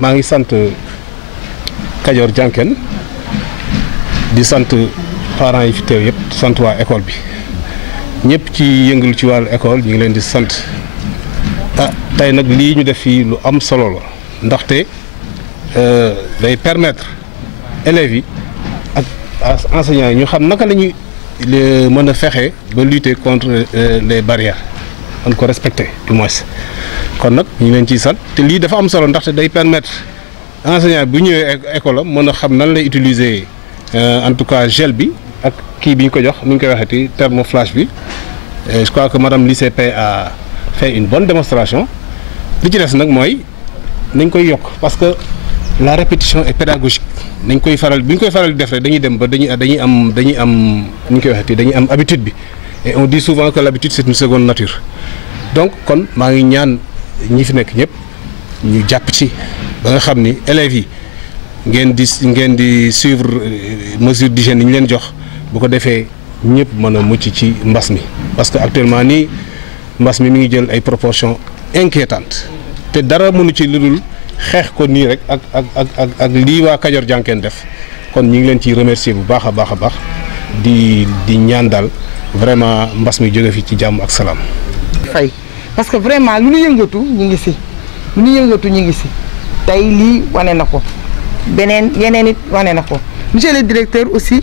maa ngi sant Kajoor Jànken di sant parents yi fi teew yëpp di sant waa école bi ñëpp ci yëngalu ci wàllu école ñu ngi leen di sant tey nag lii ñu def fii lu am solo la ndaxte day permettre élèves yi ak enseignants yi ñu xam naka la ñuy mën a fexe ba lutter contre les barrières on ko respecter du moins kon nag ñu ngi leen ciy sant te lii dafa am solo ndaxte day permettre enseignant bu ñëwee école am mën a xam nan lay utiliser en tout cas gel bi ak kii bi ñu ko jox ni ñu koy waxeeti thermoflash bi je crois que madame l'ICP a fait une bonne démonstration li ci des nag mooy nañ koy yokk parce que la répétition est pédagogique nañ koy faral bi ñu koy faral di def rek dañuy dem ba dañuy am ni ñu koy waxeeti dañuy am habitude bi et on dit souvent que l'habitude c'est une seconde nature donc kon maa ngi ñaan ñi fi nekk ñëpp ñu jàpp ci ba nga xam ni élèves yi ngeen di suivre mesure d'hygiène yi ñu leen jox bu ko defee ñëpp mën a mucc ci mbas mi parce que actuellement nii mbas mi ngi jël ay proportions inquiétantes te dara mënu ci lu dul xeex ko nii rek ak lii waa Kajoor Jànken def kon ñu ngi leen ciy remercier bu baax a baax a baax di ñaan daal vraiment mbas mi jóge fi ci jàmm ak salaam. fay parce que vraiment lu ñu yëngatu ñu ngi si tey lii wane na ko yeneen it wane na ko monsieur le directeur aussi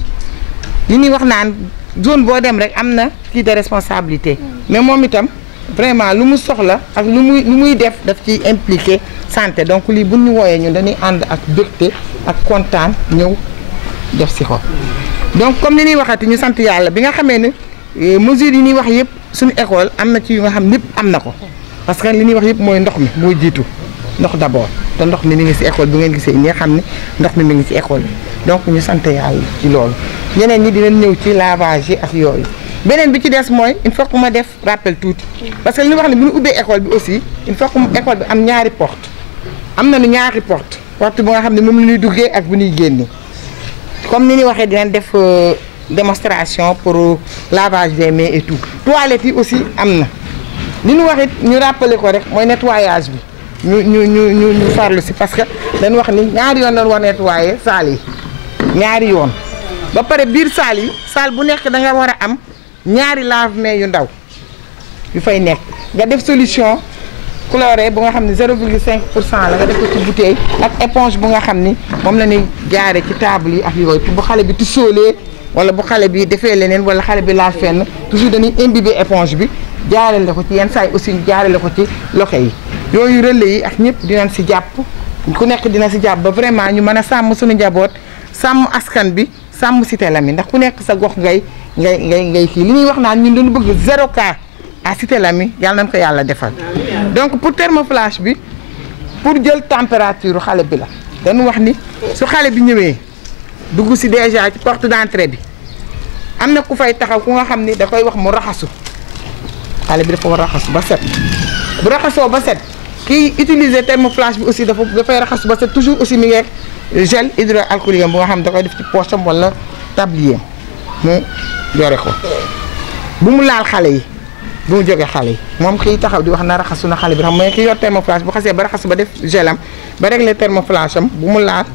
li ñuy wax naan zone boo dem rek am na kii de responsabilité mais moom itam vraiment lu mu soxla ak lu muy def daf ci impliqué santé donc lii bu ñu wooyee ñun dañuy ànd ak bégte ak kontaan ñëw def si ko donc comme ni ñuy waxati ñu sant yàlla bi nga xamee ne mesures yi ñuy wax yëpp suñu école am na ci yu nga xam lépp am na ko parce que li ñuy wax yëpp mooy ndox mi mooy jiitu ndox d'abord te ndox mi ngi ci école bi ngeen gisee ñi nga xam ne ndox mi ngi ci école bi donc ñu sant yàlla ci loolu ñeneen ñi dinañ ñëw ci lavage yi ak yooyu beneen bi ci des mooy il faut que ma def rappel tuuti parce que li ñu wax ne bu ñu ubbee école bi aussi il faut que école bi am ñaari porte am nañu ñaari porte bu nga xam ne moom la ñuy duggee ak bu ñuy génne comme ni ñuy waxee dinañ def démonstration pour lavage des mains et tout toilettes yi aussi am na li ñu wax it ñu rappeler ko rek mooy nettoyage bi ñu farlu si parce que dañ wax ni ñaari yoon lañ war nettoyer salle yi ñaari yoon ba pare biir salle yi salle bu nekk da nga war a am ñaari lave-mains yu ndaw yu fay nekk nga def solution chlorée bu nga xam ne 0,5% la nga def ko ci bouteille ak éponge bu nga xam ni moom la ñuy jaare ci table yi ak yooyu bu xale bi tisoolee wala bu xale bi defee leneen wala xale bi laal fenn toujours dañuy imbiber éponge bi jaarale ko ci yenn saa yi aussi jaarale ko ci loxo yi yooyu relais yi ak ñëpp dinañ si jàpp ku nekk dina si jàpp ba vraiment ñu mën a sàmm suñu njaboot sàmm askan bi sàmm Cité Lamy ndax ku nekk sa gox ngay kii li ñuy wax naan ñun dañu bëgg 0 cas à Cité Lamy yàlla nañ ko yàlla defal donc pour thermoflash bi pour jël température xale bi la dañu wax ni su xale bi ñëwee dugg si déjà ci porte d'entrée bi am na ku fay taxaw ku nga xam ni da koy wax mu raxasu xale bi dafa war raxasu ba set bu raxasoo ba set kii utiliser thermoflash bi aussi dafay raxasu ba set toujours aussi mi ngi gel hydroalcoolique bu nga xam da koy def ci poche am wala tablier mu yore ko bu mu laal xale yi bu mu jógee xale yi moom kii taxaw di wax na raxasu na xale bi xam mooy ki yor thermoflash bu xasee ba raxasu ba def gelam ba régler thermoflash am bu mu laal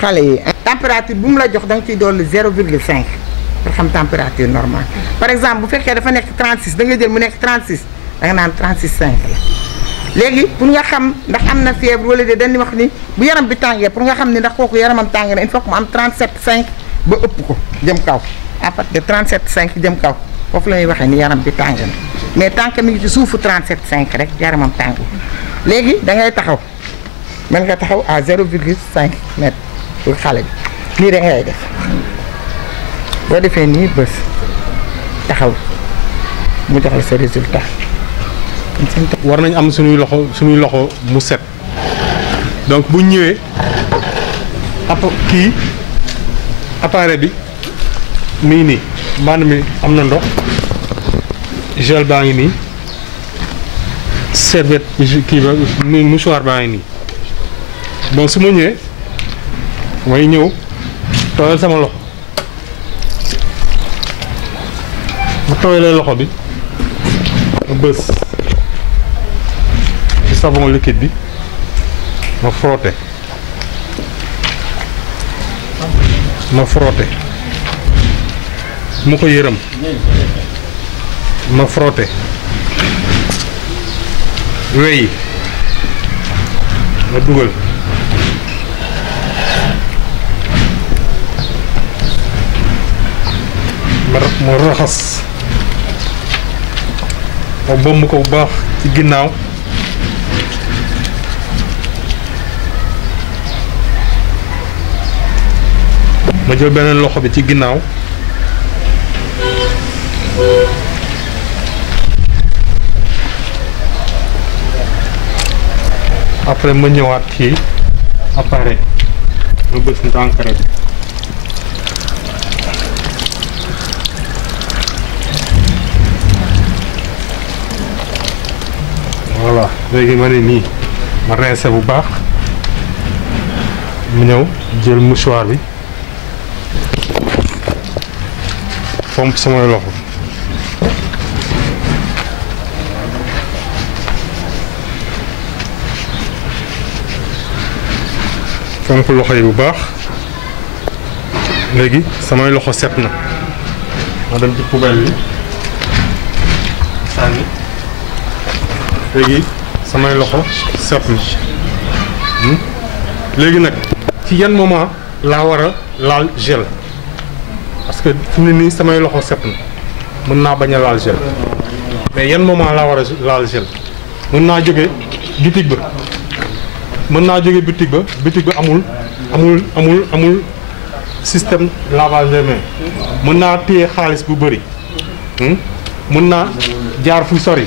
xale yi. température bu mu la jox da nga ciy dolli 0,5 pour xam température normale par exemple bu fekkee dafa nekk 36 da nga jël mu nekk 36 da nga naan 36,5 la léegi pour nga xam ndax am na fièvre wala de dañuy wax ni bu yaram bi tàngee pour nga xam ni ndax kooku yaramam tàng na il faut que mu am 37,5 ba ëpp ko jëm kaw à partir de 37,5 jëm kaw foofu la ñuy waxee ni yaram bi tàng na mais tant que mi ngi ci suufu 37,5 rek yaramam tàng léegi da ngay taxaw mën nga taxaw à 0,5 mètre pour xale bi nii da ngay def boo defee nii bës taxaw mu jox la sa résultat. war nañ am suñuy loxo mu set donc bu ñëwee kii appareil bi mi ngi nii mbànd mi am na ndox gel baa ngi nii serviette kii ba mouchoir baa ngi nii bon su ma ñëwee may ñëw tooyal sama loxo ma tooyalee loxo bi ma bës ci savon liquide bi ma frotté ma frotté mu ko yërëm ma frotté wey ma dugal ma raxas ma bomb ko bu baax ci ginnaaw ma jël beneen loxo bi ci ginnaaw après ma ñëwaat ci appareil ma bës ndànk rek voilà léegi ma ne nii ma rincé bu baax mu ñëw jël mouchoir bi fomp samay loxo fomp loxo yi bu baax léegi samay loxo set na ma dem ci poubelle bi sànni léegi samay loxo set na léegi nag ci yan moment laa war a laal gel parce que fi mu ne nii samay loxo set na mën naa bañ a laal gel mais yan moment laa war a laal gel mën naa jóge bitig ba bitig ba amul système lavage des mains mën naa téye xaalis bu bëri mën naa jaar fu sori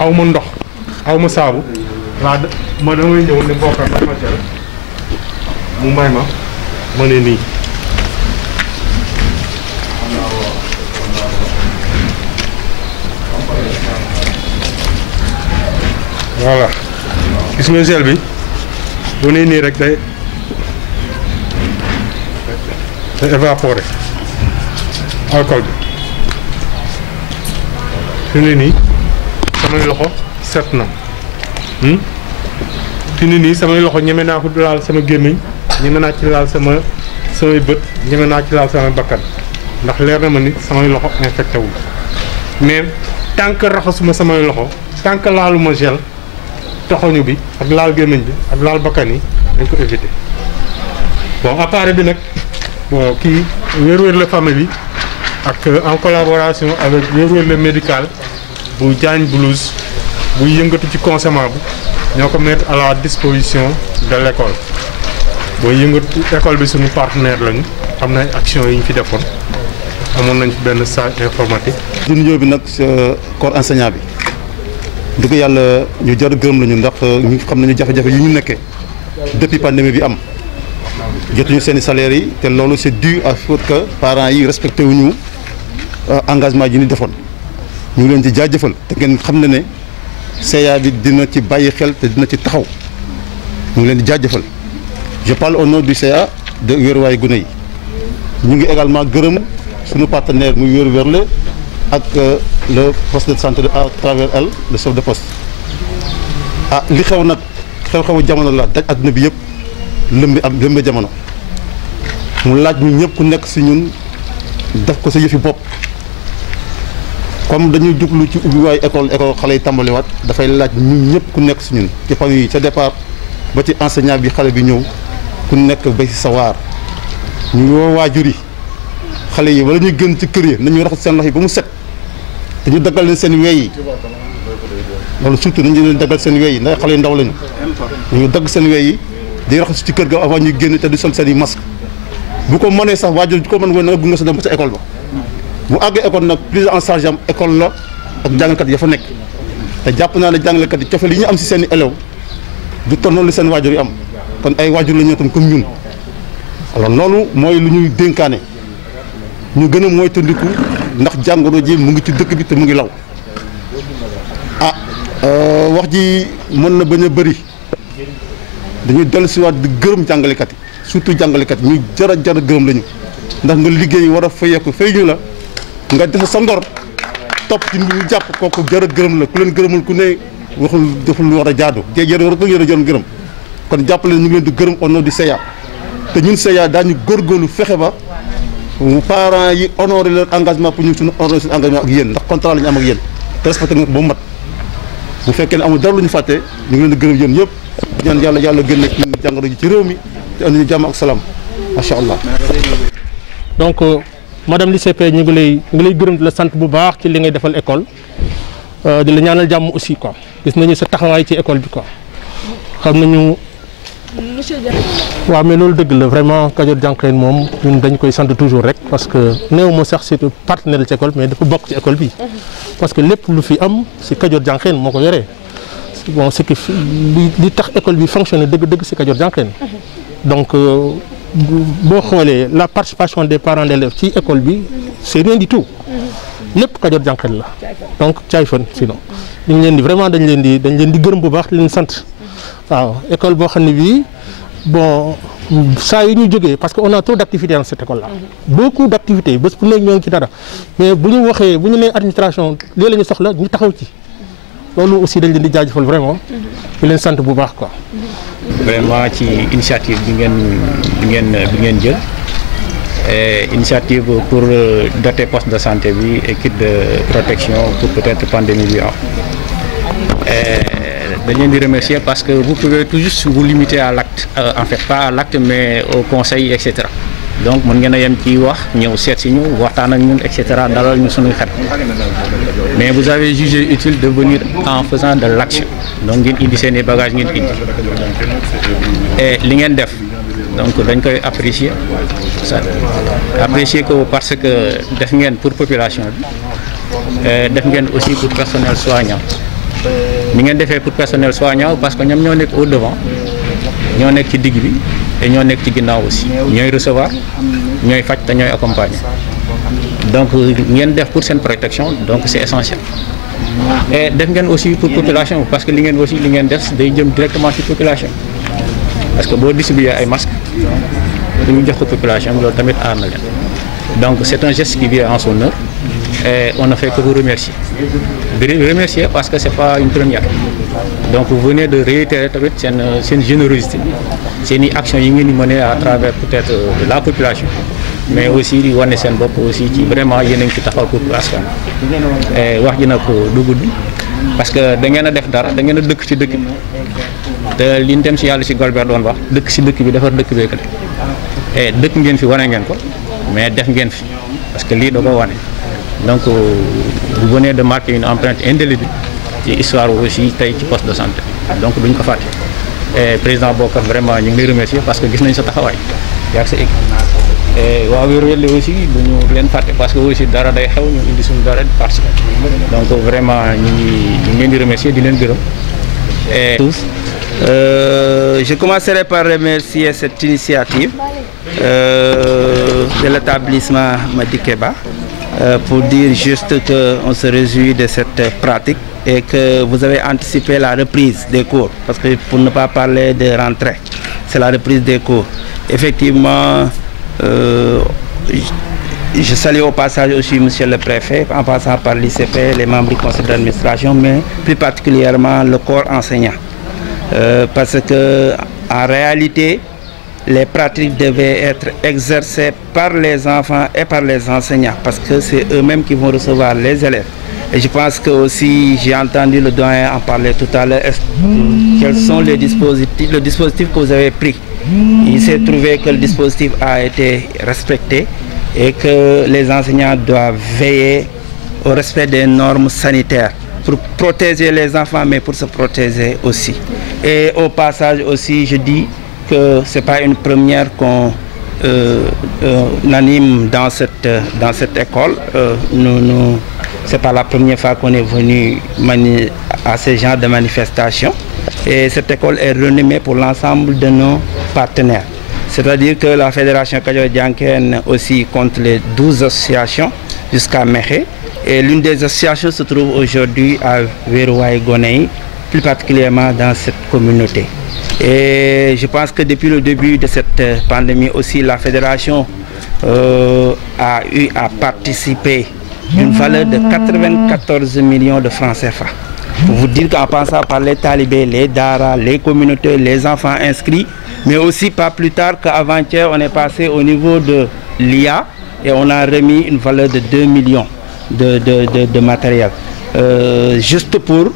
aw ma ndox aw ma saabu laa ma damay ñëw ne bokkar may ma gel mu may ma ne nii voilà gis nga gel bi bu ne nii rek day évaporer alcool bi fi ne nii samay loxo set na fi ne nii samay loxo ñeme naa ko laal sama gémmiñ ñeme naa ci laal samay bët ñeme naa ci laal sama bakkan ndax leer na ma ni samay loxo infecté wul mais tant que raxasuma samay loxo tant que laaluma gel toxoñu bi ak laal gémmiñ bi ak laal bakkan yi dañ ko éviter bon appareil bi nag bon kii Wér-Wér la famille bi ak en collaboration avec Wér-Wér le médical bu Diagne Blues buy yëngatu ci consommable bi ñoo ko mettre à la disposition de l' école booy yëngatu école bi suñu partenaire lañu am na ay actions yi ñu fi defoon amoon nañ fi benn stage informatique. di bi nag corps enseignant bi di ko yàlla ñu jar gërëm lañu ndax ñu xam nañu jafe-jafe yi ñu nekkee depuis pandémie bi am jotuñu seen i salaires yi te loolu c' est dû à ce que parents yi respecté wuñu engagement yi ñu defoon ñu ngi leen ci jaajëfal te ngeen xam ne CA bi dina ci bàyyi xel te dina ci taxaw ñu ngi leen di jaajëfal je parle au nom du CA de wéeruwaay gune yi ñu ngi également gërëm suñu partenaire muy Wér-Wér la ak le poste de santé à travers elle le chef de poste li xew nag xew-xewu jamono la daj adduna bi yëpp lëmbe jamono mu laaj ñu ñëpp ku nekk si ñun def ko sa yëfi bopp comme dañuy jublu ci ubbiwaay école xale yi tàmbaliwaat dafay laaj ñun ñëpp ku nekk si ñun ci famille yi ca départ ba ci enseignant bi xale bi ñëw ku nekk bay si sa waar ñu woo waajur yi xale yi wala ñuy gën ci kër yi nañu raxas seen loxo yi ba mu set te ñu daggal leen seen wey yi loolu surtout nañu leen daggal seen wey yi ndax xale yu ndaw lañu ñu dagg seen wey yi di raxas ci kër ga avant ñuy génn te du sol seen i masque bu ko mënee sax waajur du ko mën woon na nga gunge sa dem ba sa école ba bu àggee école nag prise en charge am école la ak jàngalekat ya fa nekk te jàpp naa ne jàngalekat yi cofeel yi ñu am si seen i élèves du toll noonu li seen waajur yi am kon ay waajur la ñu tam comme ñun alors loolu mooy lu ñuy dénkaane ñu gën a moytandiku ndax jàngoro ji mu ngi ci dëkk bi te mu ngi law wax ji mën na bañ a bëri dañuy dellusiwaat di gërëm jàngalekat yi surtout jàngalekat yi ñu jar a gërëm lañu ndax nga liggéey war a fayeeku fay ñu la nga def sa ngor topp ci ñu jàpp kooku jar a gërëm la ku leen gërëmul ku ne waxul deful lu war a jaadu jéeg war a gërëm kon jàppale ñu ngi leen di gërëm au nom du CA te ñun CA daañu góorgóorlu fexe ba parents yi honoré leur engagement pour ñu suñu honoré suñu engagement ak yéen ndax contrat la ñu am ak yéen te respecté nga ko ba mu mat bu fekkee ne amul dara lu ñu fàtte ñu ngi leen di gërëm yéen yëpp ñaan yàlla génne ci jàngoro ji ci réew mi te andi ñu jàmm ak salaam macha allah. donc madame l'ICP ñu ngi lay gërëm di la sant bu baax ci li ngay defal école di la ñaanal jàmm aussi quoi gis nañu sa taxawaay ci école bi quoi xam nañu. waaw mais loolu dëgg la vraiment Kajoor Jànqeen moom ñun dañ koy sant toujours rek parce que néew ma sax c'est partenaire ci école mais dafa bokk ci école bi parce que lépp lu fi am si Kajoor Jànqeen moo ko yoree bon ce qui li tax école bi fonctionné dëgg-dëgg si Kajoor Jànqeen donc boo xoolee la participation des parents d'élèves ci école bi c'est rien du tout lépp Kajoor Jànqeen la donc caay fan sinon dañ leen di vraiment dañ leen di gërëm bu baax di leen sant waaw école boo xam ne bii bon saa yu ñu jógee parce que on a trop d'activités dans cette école là beaucoup d'activités bés bu nekk ñoo ngi ci dara mais bu ñu nee administration lii la ñu soxla ñu taxaw ci loolu aussi dañ leen di jaajëfal vraiment di leen sant bu baax quoi. vraiment ci initiative bi ngeen jël initiative pour doter poste de santé bi et kit de protection pour peut-être pandémie bi am. dañ leen di remercier parce que vous pouvez tout juste vous limiter à l'acte en fait pas à l'acte mais au conseil et cetera donc mën ngeen a yem ci wax ñëw seet si ñu waxtaan ak ñun et cetera dalal ñu suñuy xel mais vous avez jugé utile de venir en faisant de l'action donc ngeen indi seen i bagages ngeen indi et li ngeen def donc dañ koy apprécier ko parce que def ngeen pour population bi def ngeen aussi pour personnel soignant. ni ngeen defee pour personnel soignant parce que ñoom ñoo nekk au devant ñoo nekk ci digg bi et ñoo nekk ci ginnaaw aussi ñooy recevoir ñooy faj te ñooy accompagner donc ngeen def pour seen protection donc c'est essentiel et def ngeen aussi pour population parce que li ngeen def day jëm directement ci population parce que boo distribuer ay masques dañu jox ko population bi loolu tamit aar na leen donc c'est un geste qui vient en son heure et on ne fait que vous remercier parce que c'est pas une première donc vous venez de réitérer tamit seen générosité seen i actions yi ngeen di mener à travers peut-être la population mais aussi di wane seen bopp aussi ci vraiment yéen a ngi ci taxaw pour askan wax ji nag du gudd parce que da ngeen a def dara da ngeen a dëkk ci dëkk bi te li ñu dem si yàlla si Golbert doon wax dëkk si dëkk bi defar dëkk beekale et dëkk ngeen fi wane ngeen ko mais def ngeen fi parce que lii da ko wane. Donc vous venez de marquer une empreinte indélébile ci histoire aussi tey ci poste de santé donc duñ ko fàtte et président Bokar vraiment ñu ngi lay remercier parce que gis nañ sa taxawaay yaa ak sa équipe et waa Wér-Wér aussi duñu leen fàtte parce que aussi dara day xew ñu indi suñu dara di participer donc vraiment ñu ngi leen di remercier di leen gërëm et tous. Je commencerai par remercier cette initiative de l'établissement Madikeba. Pour dire juste qu'on se réjouit de cette pratique et que vous avez anticipé la reprise des cours parce que pour ne pas parler de rentrée, c'est la reprise des cours. Effectivement, je salue au passage aussi monsieur le préfet en passant par l'ICP, les membres du conseil d'administration, mais plus particulièrement le corps enseignant. Parce que en réalité, les pratiques devaient être exercées par les enfants et par les enseignants parce que c'est eux-mêmes qui vont recevoir les élèves. Et je pense que aussi, j'ai entendu le doyen en parler tout à l'heure, quels sont le dispositif que vous avez pris. Il s'est trouvé que le dispositif a été respecté et que les enseignants doivent veiller au respect des normes sanitaires pour protéger les enfants mais pour se protéger aussi. Et au passage aussi, je dis que c'est pas une première qu'on anime dans cette école. C'est pas la première fois qu'on est venu à ce genre de manifestation. Et cette école est renommée pour l'ensemble de nos partenaires. C'est-à-dire que la Fédération Kajoor Jànqeen aussi compte les 12 associations jusqu'à Mékhé. Et l'une des associations se trouve aujourd'hui à Wéruwaay Goney, plus particulièrement dans cette communauté. Et je pense que depuis le début de cette pandémie aussi, la fédération a eu à participer d'une valeur de 94 millions de francs CFA. Pour vous dire qu'en passant par les talibés, les daara, les communautés, les enfants inscrits, mais aussi pas plus tard qu'avant-hier, on est passé au niveau de l'IA et on a remis une valeur de 2 millions de matériel, juste pour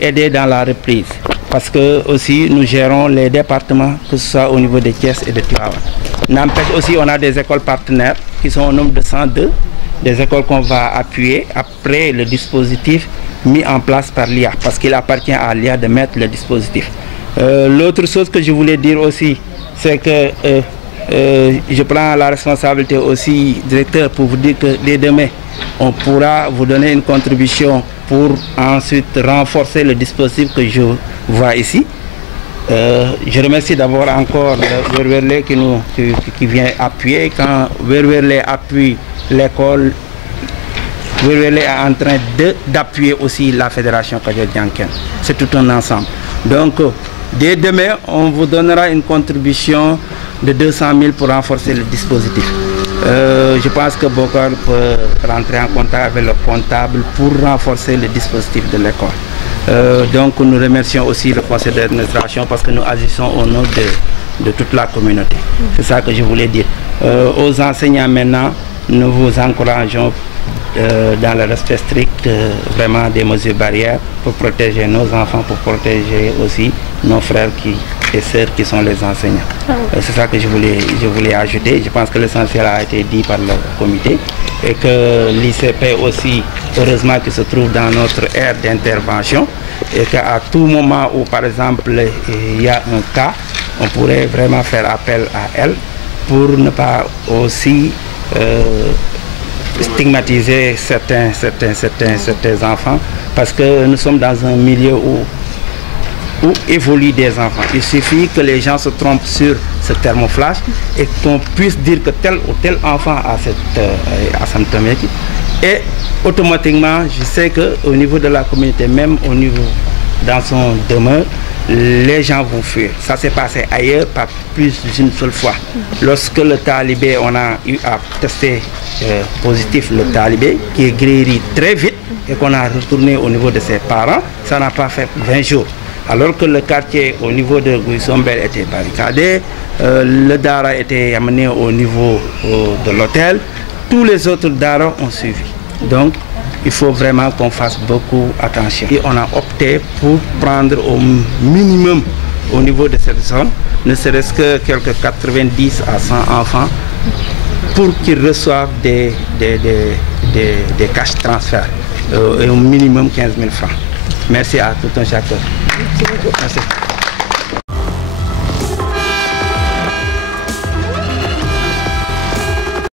aider dans la reprise. Parce que aussi nous gérons les départements, que ce soit au niveau de Thiès et de Tivaouane. N'empêche aussi, on a des écoles partenaires qui sont au nombre de 102, des écoles qu'on va appuyer après le dispositif mis en place par l'IA, parce qu'il appartient à l'IA de mettre le dispositif. L'autre chose que je voulais dire aussi, c'est que je prends la responsabilité aussi, directeur, pour vous dire que dès demain, on pourra vous donner une contribution pour ensuite renforcer le dispositif que je vois ici. Je remercie d'abord encore Werwerlé qui vient appuyer. Quand Werwerlé appuie l'école, Werwerlé est en train d'appuyer aussi la Fédération Kajoor Dianken. C'est tout un ensemble. Donc, dès demain, on vous donnera une contribution de 200 000 pour renforcer le dispositif. Je pense que Bokar peut rentrer en contact avec le comptable pour renforcer le dispositif de l'école. Donc nous remercions aussi le conseil d'administration parce que nous agissons au nom de toute la communauté. C'est ça que je voulais dire. Aux enseignants maintenant, nous vous encourageons dans le respect strict vraiment des mesures barrières pour protéger nos enfants, pour protéger aussi nos frères et sœurs qui sont les enseignants. C'est ça que je voulais ajouter. Je pense que l'essentiel a été dit par le comité et que l'ICP aussi, heureusement, qui se trouve dans notre aire d'intervention et qu'à tout moment où, par exemple, il y a un cas, on pourrait vraiment faire appel à elle pour ne pas aussi stigmatiser certains enfants, parce que nous sommes dans un milieu où évoluent des enfants. Il suffit que les gens se trompent sur ce thermoflash et qu'on puisse dire que tel ou tel enfant a cette asymptomatique. Et automatiquement, je sais qu'au niveau de la communauté, même au niveau dans son demeure, les gens vont fuir. Ça s'est passé ailleurs, pas plus d'une seule fois. Lorsque le talibé, on a eu à tester positif le talibé, qui est guéri très vite et qu'on a retourné au niveau de ses parents, ça n'a pas fait 20 jours. Alors que le quartier au niveau de Guissombel était barricadé, le Dara était amené au niveau de l'hôtel, tous les autres Dara ont suivi. Donc, il faut vraiment qu'on fasse beaucoup attention. Et on a opté pour prendre au minimum au niveau de cette zone, ne serait-ce que quelques 90 à 100 enfants, pour qu'ils reçoivent des cash transferts, et au minimum 15 000 francs. Merci à tout un chacun. Merci.